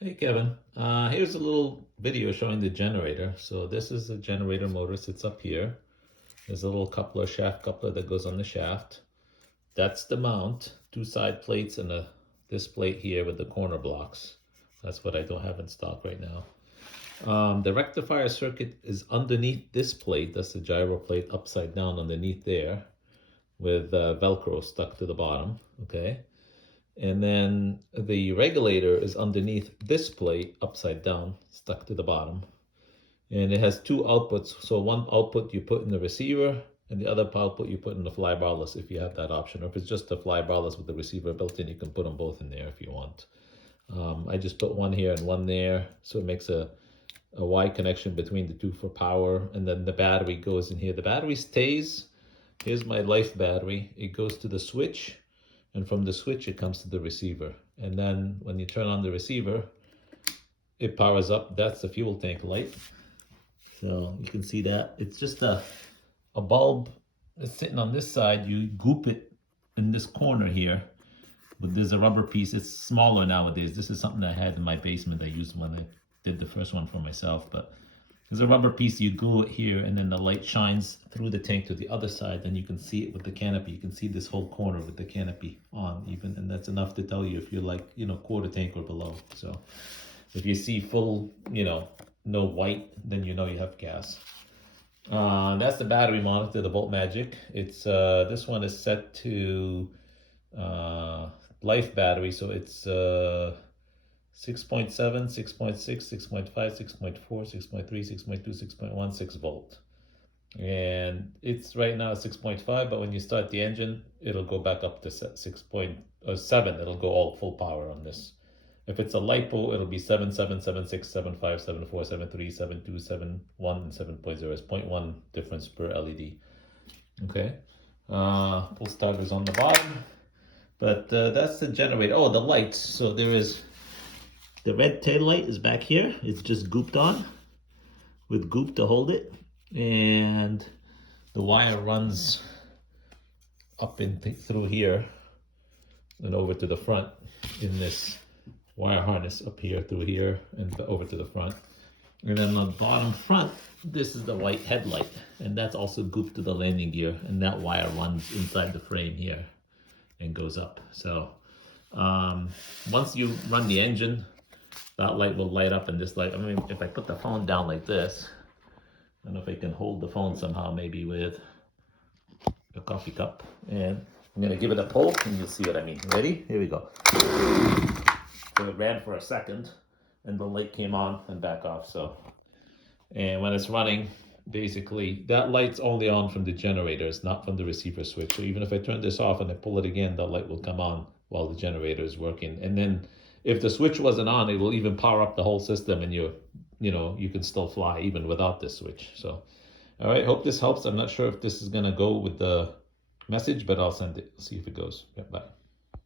Hey Kevin, here's a little video showing the generator. So this is the generator motor, sits up here. There's a little coupler, shaft coupler that goes on the shaft. That's the mount, two side plates and this plate here with the corner blocks. That's what I don't have in stock right now. The rectifier circuit is underneath this plate. That's the gyro plate upside down underneath there with Velcro stuck to the bottom, okay? And then the regulator is underneath this plate, upside down, stuck to the bottom. And it has two outputs. So one output you put in the receiver, and the other output you put in the fly barless if you have that option. Or if it's just a fly barless with the receiver built in, you can put them both in there if you want. I just put one here and one there, so it makes a Y connection between the two for power. And then the battery goes in here. The battery stays. Here's my life battery. It goes to the switch. And from the switch, it comes to the receiver. And then when you turn on the receiver, it powers up. That's the fuel tank light. So you can see that. It's just a bulb that's sitting on this side. You goop it in this corner here. But there's a rubber piece. It's smaller nowadays. This is something I had in my basement. I used when I did the first one for myself. But there's a rubber piece, you glue it here, and then the light shines through the tank to the other side, and you can see it with the canopy. You can see this whole corner with the canopy on even, and that's enough to tell you if you're like, quarter tank or below. So if you see full, no white, then you know you have gas. That's the battery monitor, the Volt Magic. It's this one is set to life battery, so it's 6.7, 6.6, 6.5, 6.4, 6.3, 6.2, 6.1, 6 volt. And it's right now 6.5, but when you start the engine, it'll go back up to 6.7. It'll go all full power on this. If it's a LiPo, it'll be 7, 7, 7, 6, 7, 5, 7, 4, 7, 3, 7, 2, 7, 1, and 7.0. It's 0.1 difference per LED. Okay. Full starters on the bottom. But that's the generator. Oh, the lights. So there is... The red tail light is back here. It's just gooped on with goop to hold it. And the wire runs up in through here and over to the front in this wire harness up here through here and over to the front. And then on the bottom front, this is the white headlight. And that's also gooped to the landing gear. And that wire runs inside the frame here and goes up. So once you run the engine, that light will light up, and this light, I mean, if I put the phone down like this, I don't know if I can hold the phone somehow, maybe with a coffee cup. And I'm gonna give it a pull and you'll see what I mean. Ready? Here we go. So it ran for a second and the light came on and back off. So, and when it's running, basically that light's only on from the generator, it's not from the receiver switch. So even if I turn this off and I pull it again, the light will come on while the generator is working. And then if the switch wasn't on, it will even power up the whole system, and you can still fly even without this switch. So, all right, hope this helps. I'm not sure if this is gonna go with the message, but I'll send it, see if it goes. Yeah, bye.